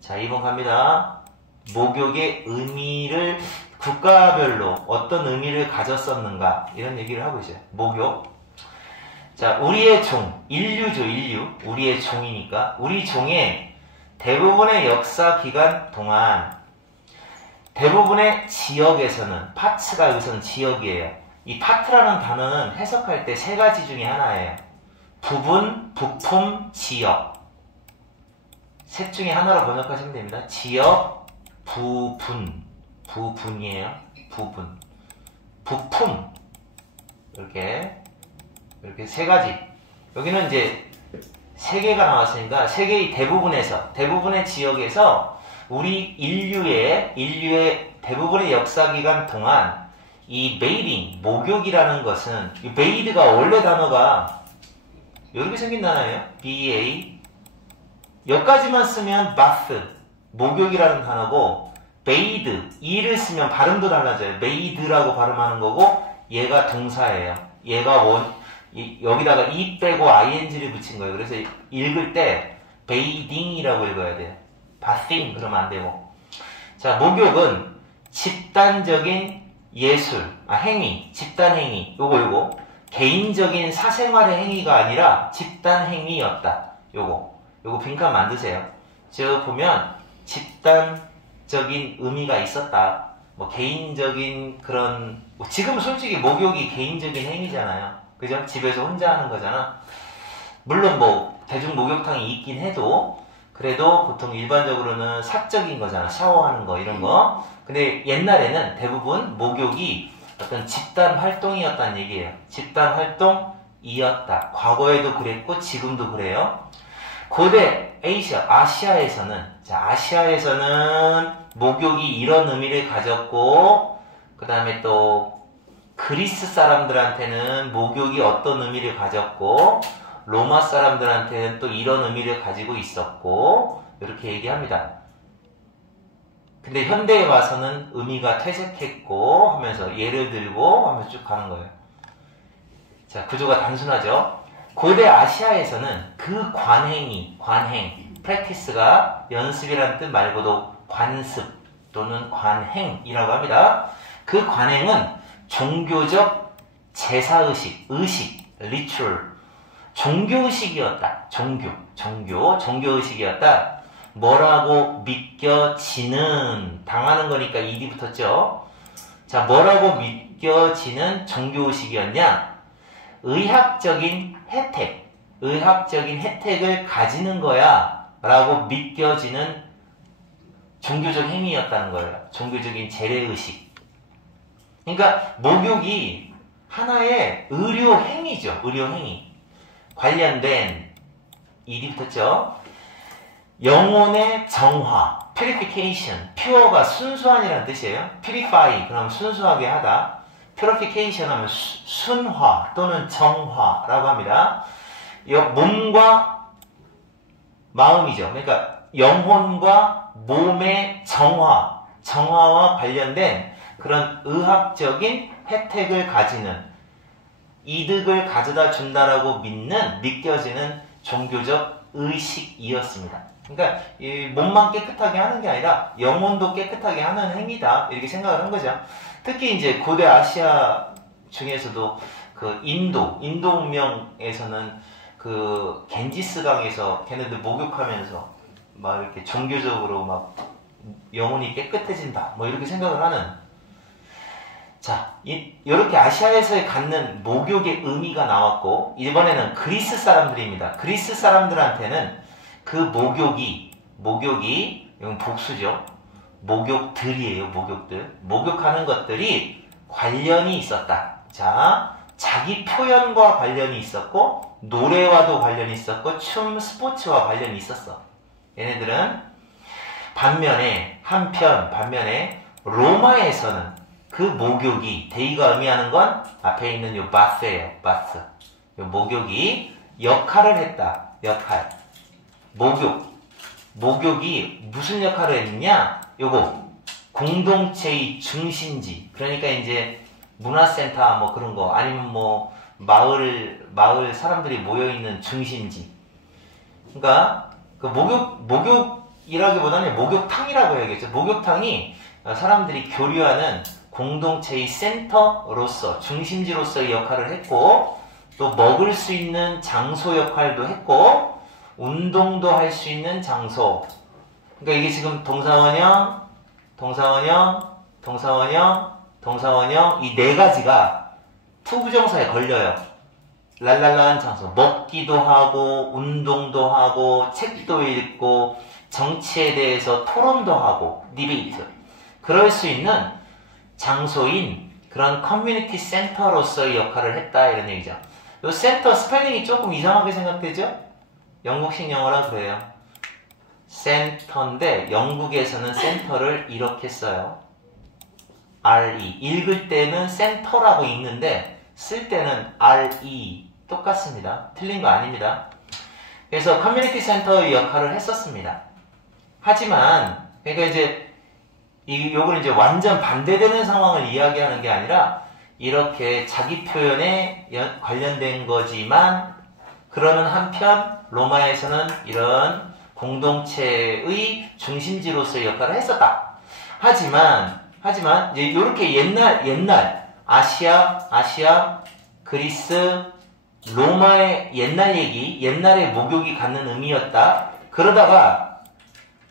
자, 2번 갑니다. 목욕의 의미를 국가별로 어떤 의미를 가졌었는가 이런 얘기를 하고 있어요. 목욕. 자, 우리의 종, 인류죠, 인류. 우리의 종이니까 우리 종의 대부분의 역사 기간 동안 대부분의 지역에서는 파트가 여기서는 지역이에요. 이 파트라는 단어는 해석할 때 세 가지 중에 하나예요. 부분, 부품, 지역. 셋 중에 하나로 번역하시면 됩니다. 지역, 부분. 부분이에요. 부분. 부품. 이렇게 세 가지. 여기는 이제 세 개가 나왔으니까 세 개의 대부분의 지역에서 우리 인류의 대부분의 역사기간 동안 이 메이딩, 목욕이라는 것은 이 메이드가 원래 단어가 이렇게 생긴 단어예요. BA. 여기까지만 쓰면 bath, 목욕이라는 단어고 bathe, 이를 쓰면 발음도 달라져요. made라고 발음하는 거고 얘가 동사예요. 얘가 여기다가 e 빼고 ing를 붙인 거예요. 그래서 읽을 때 bathing이라고 읽어야 돼요. bathing 그러면 안 되고. 자, 목욕은 집단적인 예술, 행위, 집단 행위, 요거 개인적인 사생활의 행위가 아니라 집단 행위였다. 요거 빈칸 만드세요. 저 보면 집단적인 의미가 있었다. 뭐 개인적인 그런 지금 솔직히 목욕이 개인적인 행위잖아요. 그죠? 집에서 혼자 하는 거잖아. 물론 뭐 대중 목욕탕이 있긴 해도 그래도 보통 일반적으로는 사적인 거잖아. 샤워하는 거 이런 거. 근데 옛날에는 대부분 목욕이 어떤 집단 활동이었다는 얘기예요. 집단 활동이었다. 과거에도 그랬고 지금도 그래요. 고대 아시아에서는 목욕이 이런 의미를 가졌고, 그 다음에 또 그리스 사람들한테는 목욕이 어떤 의미를 가졌고, 로마 사람들한테는 또 이런 의미를 가지고 있었고, 이렇게 얘기합니다. 근데 현대에 와서는 의미가 퇴색했고 하면서 예를 들고 하면서 쭉 가는 거예요. 자, 구조가 단순하죠. 고대 아시아에서는 그 관행, practice가 연습이라는 뜻 말고도 관습 또는 관행이라고 합니다. 그 관행은 종교적 제사의식, ritual, 종교의식이었다. 종교의식이었다. 뭐라고 믿겨지는, 당하는 거니까 이디 붙었죠. 자, 뭐라고 믿겨지는 종교의식이었냐? 의학적인 혜택을 가지는 거야 라고 믿겨지는 종교적 행위였다는 거예요. 종교적인 재래의식. 그러니까 목욕이 하나의 의료행위죠. 의료행위. 관련된 일이 붙었죠. 영혼의 정화, purification, pure가 순수한이라는 뜻이에요. purify, 그럼 순수하게 하다. purification 하면 순화 또는 정화라고 합니다. 몸과 마음이죠. 그러니까 영혼과 몸의 정화와 관련된 그런 의학적인 혜택을 가지는, 이득을 가져다 준다라고 믿겨지는 종교적 의식이었습니다. 그러니까 이 몸만 깨끗하게 하는 게 아니라 영혼도 깨끗하게 하는 행위다, 이렇게 생각을 한 거죠. 특히 이제 고대 아시아 중에서도 그 인도 문명에서는 그 겐지스 강에서 걔네들 목욕하면서 막 이렇게 종교적으로 막 영혼이 깨끗해진다, 뭐 이렇게 생각을 하는. 자, 이렇게 아시아에서 갖는 목욕의 의미가 나왔고, 이번에는 그리스 사람들입니다. 그리스 사람들한테는 그 목욕이, 이건 복수죠. 목욕들이에요, 목욕들. 목욕하는 것들이 관련이 있었다. 자, 자기 표현과 관련이 있었고, 노래와도 관련이 있었고, 춤, 스포츠와 관련이 있었어. 얘네들은 반면에 로마에서는 그 목욕이, 데이가 의미하는 건 앞에 있는 요 바스예요. 바스. 요 목욕이 역할을 했다. 목욕이 무슨 역할을 했느냐? 요거 공동체의 중심지. 그러니까 이제 문화센터 뭐 그런 거, 아니면 뭐 마을 사람들이 모여 있는 중심지. 그러니까 그 목욕 목욕이라기보다는 목욕탕이라고 해야겠죠. 목욕탕이 사람들이 교류하는 공동체의 센터로서, 중심지로서의 역할을 했고, 또 먹을 수 있는 장소 역할도 했고, 운동도 할 수 있는 장소. 그러니까 이게 지금 동사원형, 이 네 가지가 투부정사에 걸려요. 랄랄라한 장소. 먹기도 하고, 운동도 하고, 책도 읽고, 정치에 대해서 토론도 하고, 디베이트. 그럴 수 있는 장소인 그런 커뮤니티 센터로서의 역할을 했다, 이런 얘기죠. 요 센터 스펠링이 조금 이상하게 생각되죠? 영국식 영어라 그래요. 센터인데 영국에서는 센터를 이렇게 써요. RE. 읽을 때는 센터라고 읽는데 쓸 때는 RE. 똑같습니다. 틀린 거 아닙니다. 그래서 커뮤니티 센터의 역할을 했었습니다. 하지만 그러니까 이제 요거는 이제 완전 반대되는 상황을 이야기하는 게 아니라 이렇게 자기 표현에 관련된 거지만 그러는 한편 로마에서는 이런 공동체의 중심지로서의 역할을 했었다. 하지만 이제 이렇게 옛날 아시아, 그리스, 로마의 옛날 얘기, 옛날의 목욕이 갖는 의미였다.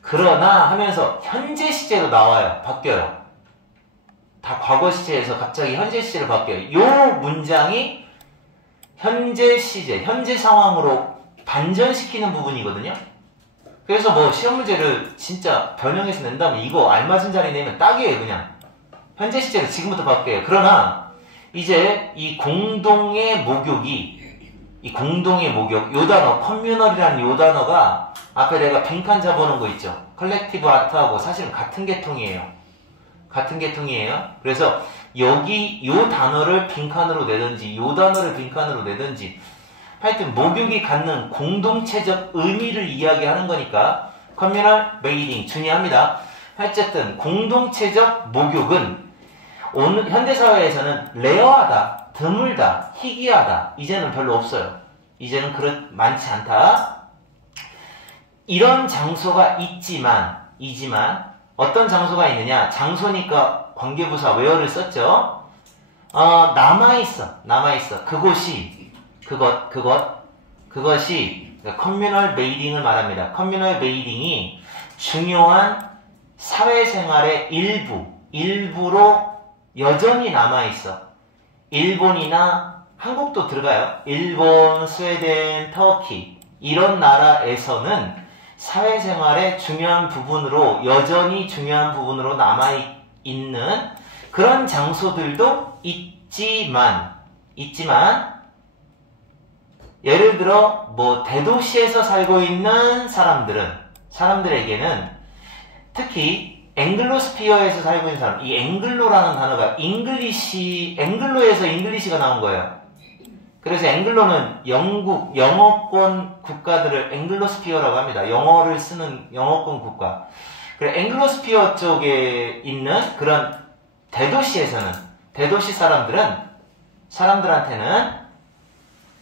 그러나 하면서 현재 시제로 나와요. 바뀌어요. 다 과거 시제에서 갑자기 현재 시제로 바뀌어요. 요 문장이 현재 시제, 현재 상황으로 반전시키는 부분이거든요. 그래서 뭐 시험 문제를 진짜 변형해서 낸다면 이거 알맞은 자리 내면 딱이에요. 그냥 현재 시제로 지금부터 바뀌어요. 그러나 이제 이 공동의 목욕, 요 단어, 커뮤널이라는 요 단어가 앞에 내가 빈칸 잡아놓은 거 있죠. 컬렉티브 아트하고 사실은 같은 계통이에요. 그래서 여기 요 단어를 빈칸으로 내든지 요 단어를 빈칸으로 내든지 하여튼 목욕이 갖는 공동체적 의미를 이야기하는 거니까 커뮤널 메이딩 중요합니다. 어쨌든 공동체적 목욕은 오늘 현대사회에서는 레어하다, 드물다, 희귀하다. 이제는 별로 없어요. 이제는 많지 않다. 이런 장소가 있지만 어떤 장소가 있느냐? 장소니까 관계부사 where를 썼죠. 남아있어. 그것이 커뮤널 메이딩을 말합니다. 커뮤널 메이딩이 중요한 사회생활의 일부로 여전히 남아있어. 일본이나 한국도 들어가요. 일본, 스웨덴, 터키 이런 나라에서는 사회생활의 중요한 부분으로 여전히 중요한 부분으로 남아있는 그런 장소들도 있지만 예를 들어 뭐 대도시에서 살고 있는 사람들에게는 특히 앵글로스피어에서 살고 있는 사람, 이 앵글로라는 단어가 앵글로에서 잉글리시가 나온 거예요. 그래서 앵글로는 영어권 국가들을 앵글로스피어라고 합니다. 영어를 쓰는 영어권 국가. 그래, 앵글로스피어 쪽에 있는 그런 대도시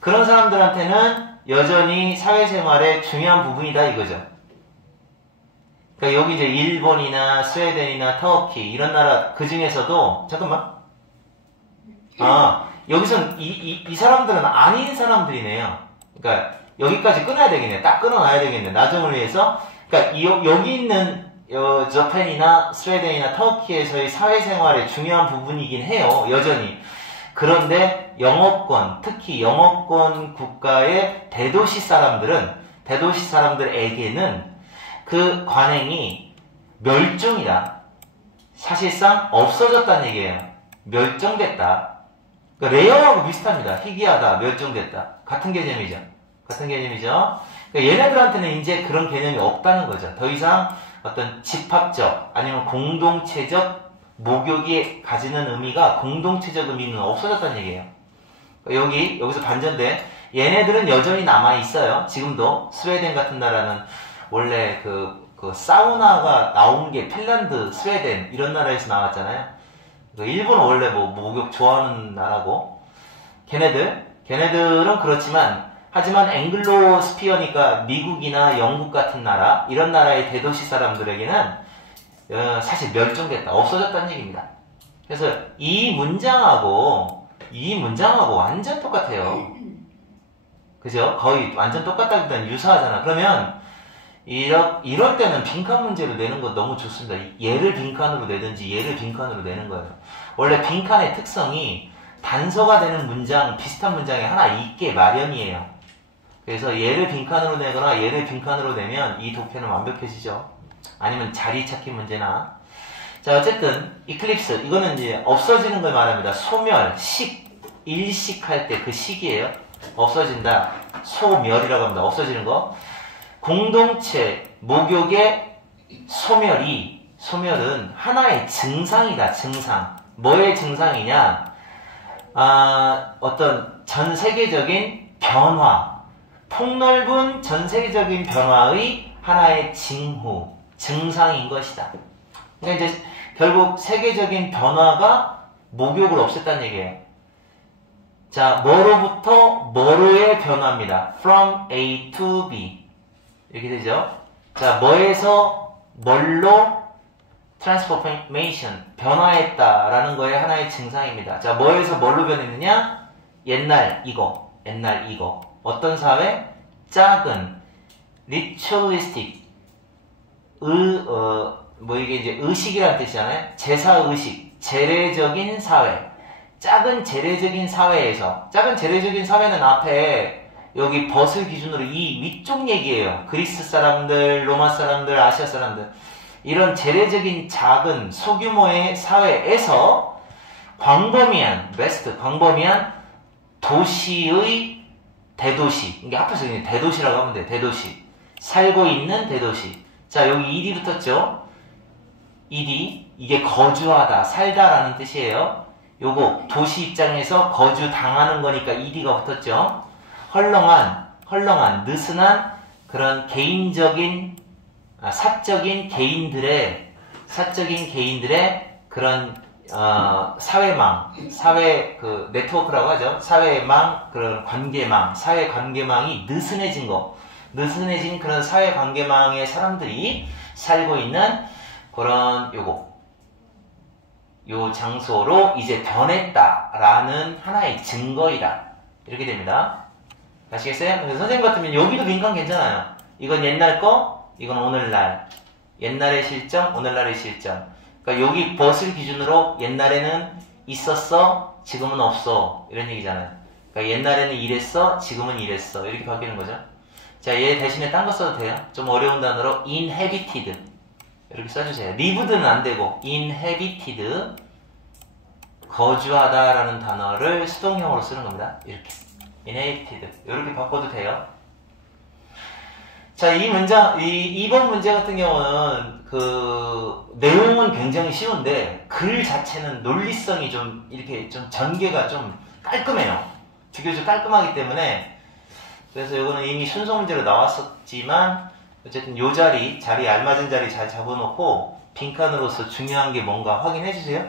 그런 사람들한테는 여전히 사회생활의 중요한 부분이다 이거죠. 그러니까 여기 이제 일본이나 스웨덴이나 터키 이런 나라 그 중에서도 여기선 이 사람들은 아닌 사람들이네요. 그러니까 여기까지 끊어야 되겠네. 딱 끊어놔야 되겠네. 나중을 위해서. 그러니까 여기 있는 저펜이나 스웨덴이나 터키에서의 사회생활의 중요한 부분이긴 해요. 여전히. 그런데 특히 영어권 국가의 대도시 사람들에게는 그 관행이 멸종이다. 사실상 없어졌다는 얘기예요. 멸종됐다. 그러니까 레어하고 비슷합니다. 희귀하다, 멸종됐다. 같은 개념이죠. 그러니까 얘네들한테는 이제 그런 개념이 없다는 거죠. 더 이상 어떤 집합적 아니면 공동체적 목욕이 가지는 의미가 공동체적 의미는 없어졌다는 얘기예요. 그러니까 여기서 반전돼. 얘네들은 여전히 남아있어요. 지금도 스웨덴 같은 나라는 원래 그 사우나가 나온 게 핀란드, 스웨덴 이런 나라에서 나왔잖아요. 일본은 원래 목욕 좋아하는 나라고 걔네들은 그렇지만 하지만 앵글로 스피어니까 미국이나 영국 같은 나라, 이런 나라의 대도시 사람들에게는 사실 멸종됐다, 없어졌다는 얘기입니다. 그래서 이 문장하고 완전 똑같아요. 그죠? 거의 완전 똑같다기보다는 유사하잖아. 그러면 이럴 때는 빈칸 문제를 내는 거 너무 좋습니다. 얘를 빈칸으로 내든지 얘를 빈칸으로 내는 거예요. 원래 빈칸의 특성이 단서가 되는 문장, 비슷한 문장이 하나 있게 마련이에요. 그래서 얘를 빈칸으로 내거나 얘를 빈칸으로 내면 이 독해는 완벽해지죠. 아니면 자리 찾기 문제나. 자, 어쨌든 이클립스, 이거는 이제 없어지는 걸 말합니다. 소멸, 일식할 때 그 식이에요. 없어진다. 소멸이라고 합니다. 없어지는 거. 공동체, 목욕의 소멸은 하나의 증상이다. 증상. 뭐의 증상이냐? 어떤 전 세계적인 변화, 폭넓은 전 세계적인 변화의 하나의 징후, 증상인 것이다. 그러니까 이제 결국 세계적인 변화가 목욕을 없앴다는 얘기예요. 자, 뭐로부터 뭐로의 변화입니다. From A to B. 이렇게 되죠. 자, 뭐에서 뭘로 transformation, 변화했다라는 거의 하나의 증상입니다. 자, 뭐에서 뭘로 변했느냐? 옛날 이거. 어떤 사회? 작은, ritualistic, 이게 이제 의식이라는 뜻이잖아요. 제사의식, 재래적인 사회. 작은 재래적인 사회에서, 작은 재래적인 사회는 앞에 여기 벗을 기준으로 이 위쪽 얘기예요. 그리스 사람들, 로마 사람들, 아시아 사람들. 이런 재래적인 작은 소규모의 사회에서 광범위한 도시의 대도시. 이게 앞에서 그냥 대도시라고 하면 돼. 대도시. 살고 있는 대도시. 자, 여기 ED 붙었죠? ED. 이게 거주하다, 살다라는 뜻이에요. 요거 도시 입장에서 거주당하는 거니까 ED가 붙었죠? 헐렁한, 느슨한 그런 개인적인, 사적인 개인들의 그런, 사회 그 네트워크라고 하죠. 사회망, 그런 관계망, 사회 관계망이 느슨해진 그런 사회 관계망의 사람들이 살고 있는 그런 요 장소로 이제 변했다라는 하나의 증거이다. 이렇게 됩니다. 아시겠어요? 그래서 선생님 같으면 여기도 빈칸 괜찮아요. 이건 옛날 거, 이건 오늘날. 옛날의 실정, 오늘날의 실정. 그러니까 여기 벗을 기준으로 옛날에는 있었어, 지금은 없어. 이런 얘기잖아요. 그러니까 옛날에는 이랬어, 지금은 이랬어. 이렇게 바뀌는 거죠. 자, 얘 대신에 딴 거 써도 돼요. 좀 어려운 단어로 inhabited. 이렇게 써주세요. lived는 안 되고 inhabited, 거주하다라는 단어를 수동형으로 쓰는 겁니다. 이렇게 inhabited 이렇게 바꿔도 돼요. 자, 이 문장, 이번 문제 같은 경우는 그 내용은 굉장히 쉬운데 글 자체는 논리성이 좀 이렇게 좀 전개가 좀 깔끔해요. 비교적 깔끔하기 때문에, 그래서 이거는 이미 순서 문제로 나왔었지만 어쨌든 요 자리 알맞은 자리 잘 잡아놓고 빈칸으로서 중요한 게 뭔가 확인해 주세요.